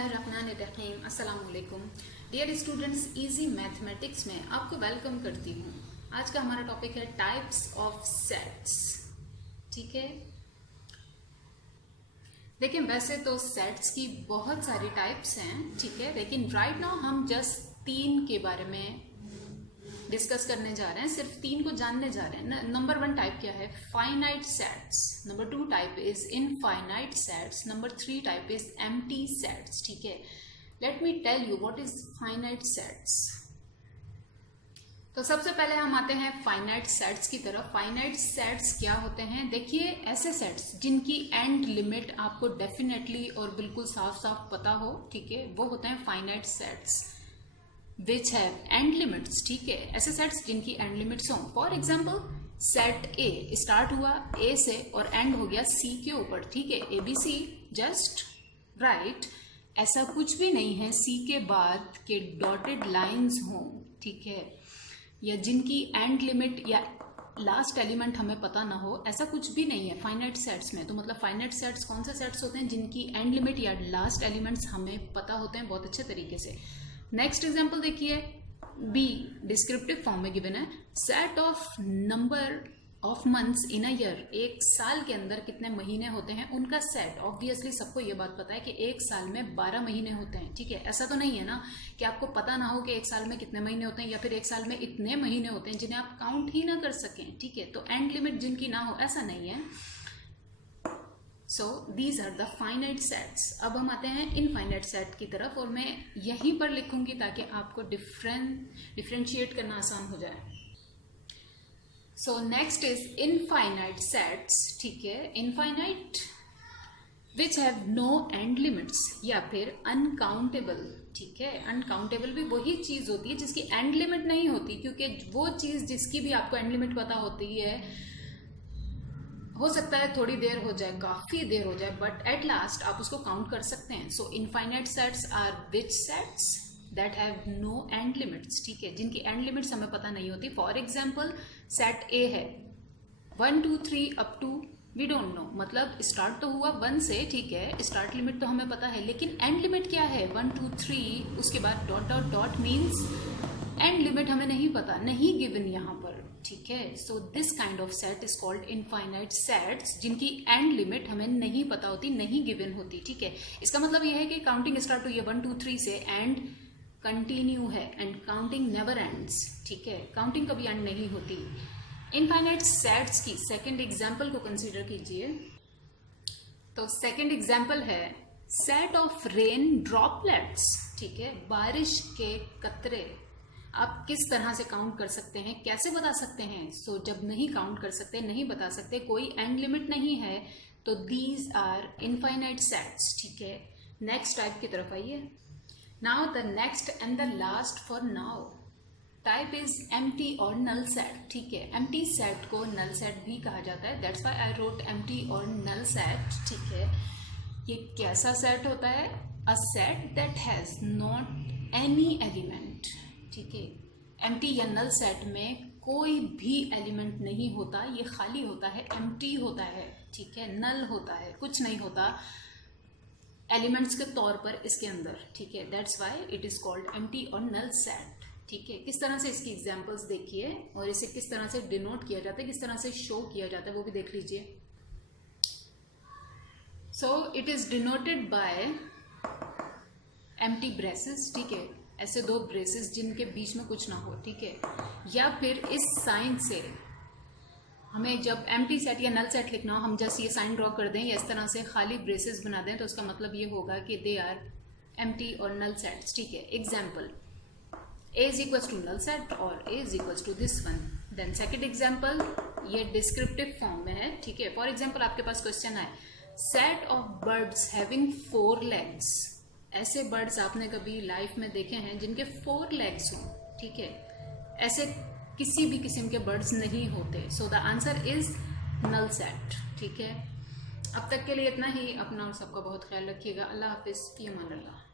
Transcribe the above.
बिस्मिल्लाहिर्रहमानिर्रहीम। अस्सलाम वालेकुम डियर स्टूडेंट्स, इजी मैथमेटिक्स में आपको वेलकम करती हूँ। आज का हमारा टॉपिक है टाइप्स ऑफ सेट्स। ठीक है, देखिए वैसे तो सेट्स की बहुत सारी टाइप्स हैं, ठीक है, लेकिन राइट नाउ हम जस्ट 3 के बारे में डिस्कस करने जा रहे हैं, सिर्फ 3 को जानने जा रहे हैं। नंबर 1 टाइप क्या है? Finite sets. Number 2 type is infinite sets. Number 3 type is empty sets. ठीक है, let me tell you what is finite sets. तो सबसे पहले हम आते हैं फाइनाइट सेट्स की तरफ। फाइनाइट सेट्स क्या होते हैं? देखिए, ऐसे सेट्स जिनकी एंड लिमिट आपको डेफिनेटली और बिल्कुल साफ साफ पता हो, ठीक है, वो होते हैं finite sets which have and limits. ठीक है, ऐसे सेट्स जिनकी एंड लिमिट्स हों। For example, set A start हुआ ए से और एंड हो गया सी के ऊपर। ठीक है, A B C just right. ऐसा कुछ भी नहीं है सी के बाद के डॉटेड लाइंस हों, ठीक है, या जिनकी एंड लिमिट या लास्ट एलिमेंट हमें पता ना हो, ऐसा कुछ भी नहीं है फाइनाइट सेट्स में। तो मतलब फाइनाइट सेट्स कौन से सेट्स होते हैं? जिनकी एंड लिमिट या लास्ट एलिमेंट्स हमें पता होते हैं बहुत अच्छे तरीके से। नेक्स्ट एग्जाम्पल देखिए, बी डिस्क्रिप्टिव फॉर्म में गिवन है, set of number of months in a year. एक साल के अंदर कितने महीने होते हैं उनका सेट। ऑब्वियसली सबको ये बात पता है कि एक साल में 12 महीने होते हैं। ठीक है, ऐसा तो नहीं है ना कि आपको पता ना हो कि एक साल में कितने महीने होते हैं, या फिर एक साल में इतने महीने होते हैं जिन्हें आप काउंट ही ना कर सकें। ठीक है, तो एंड लिमिट जिनकी ना हो, ऐसा नहीं है। So these are the finite sets. अब हम आते हैं इनफाइनाइट सेट की तरफ, और मैं यहीं पर लिखूंगी ताकि आपको डिफरेंशिएट करना आसान हो जाए। So next is infinite sets. ठीक है, infinite which have no end limits, या फिर अनकाउंटेबल। ठीक है, अनकाउंटेबल भी वही चीज होती है जिसकी एंड लिमिट नहीं होती, क्योंकि वो चीज जिसकी भी आपको एंड लिमिट पता होती है, हो सकता है थोड़ी देर हो जाए, काफी देर हो जाए, बट एट लास्ट आप उसको काउंट कर सकते हैं। So infinite sets are which sets that have no end limits. ठीक है, जिनकी एंड लिमिट्स हमें पता नहीं होती। फॉर एग्जाम्पल, सेट ए है 1 2 3 up to we don't know, मतलब स्टार्ट तो हुआ 1 से, ठीक है, स्टार्ट लिमिट तो हमें पता है, लेकिन एंड लिमिट क्या है? 1 2 3 उसके बाद dot dot dot means and limit हमें नहीं पता, नहीं गिवन यहाँ पर। ठीक है, so this kind of set is called infinite sets, जिनकी एंड लिमिट हमें नहीं पता होती, नहीं गिवन होती। ठीक है, इसका मतलब यह है कि काउंटिंग स्टार्ट हुई है 1 2 3 से, एंड कंटिन्यू है, एंड काउंटिंग नेवर एंड्स। ठीक है, काउंटिंग कभी एंड नहीं होती। इनफाइनाइट सेट्स की सेकेंड एग्जाम्पल को कंसिडर कीजिए। तो सेकेंड एग्जाम्पल है सेट ऑफ रेन ड्रॉपलेट्स। ठीक है, बारिश के कतरे आप किस तरह से काउंट कर सकते हैं, कैसे बता सकते हैं? सो जब नहीं काउंट कर सकते, नहीं बता सकते, कोई एंड लिमिट नहीं है, तो दीज आर इनफाइनाइट सेट्स। ठीक है, नेक्स्ट टाइप की तरफ आइए। Now the next and the last for now type is empty और नल सेट। ठीक है, एम्प्टी सेट को नल सेट भी कहा जाता है, that's why I wrote empty और नल सेट। ठीक है, ये कैसा सेट होता है? A set that has not any element. ठीक है, एम्प्टी या नल सेट में कोई भी एलिमेंट नहीं होता, ये खाली होता है, एम्प्टी होता है। ठीक है, नल होता है, कुछ नहीं होता एलिमेंट्स के तौर पर इसके अंदर। ठीक है, that's why it is called empty और नल सेट। ठीक है, किस तरह से इसकी एग्जांपल्स देखिए, और इसे किस तरह से डिनोट किया जाता है, किस तरह से शो किया जाता है, वो भी देख लीजिए। So it is denoted by empty braces. ठीक है, ऐसे 2 ब्रेसेस जिनके बीच में कुछ ना हो। ठीक है, या फिर इस साइन से हमें जब एम्प्टी सेट या नल सेट लिखना हो, हम जस्ट ये साइन ड्रॉ कर दें या इस तरह से खाली ब्रेसेस बना दें, तो उसका मतलब ये होगा कि दे आर एम्प्टी और नल सेट्स। ठीक है, example A is equals to null set और A is equals to this one. Then second example, ये डिस्क्रिप्टिव फॉर्म में है। ठीक है, फॉर एग्जाम्पल आपके पास क्वेश्चन है, set of birds having 4 legs। ऐसे बर्ड्स आपने कभी लाइफ में देखे हैं जिनके 4 legs हों? ठीक है, ऐसे किसी भी किस्म के बर्ड्स नहीं होते। So the answer is null set. ठीक है, अब तक के लिए इतना ही। अपना और सबका बहुत ख्याल रखिएगा। अल्लाह हाफिज, फी अमान अल्लाह।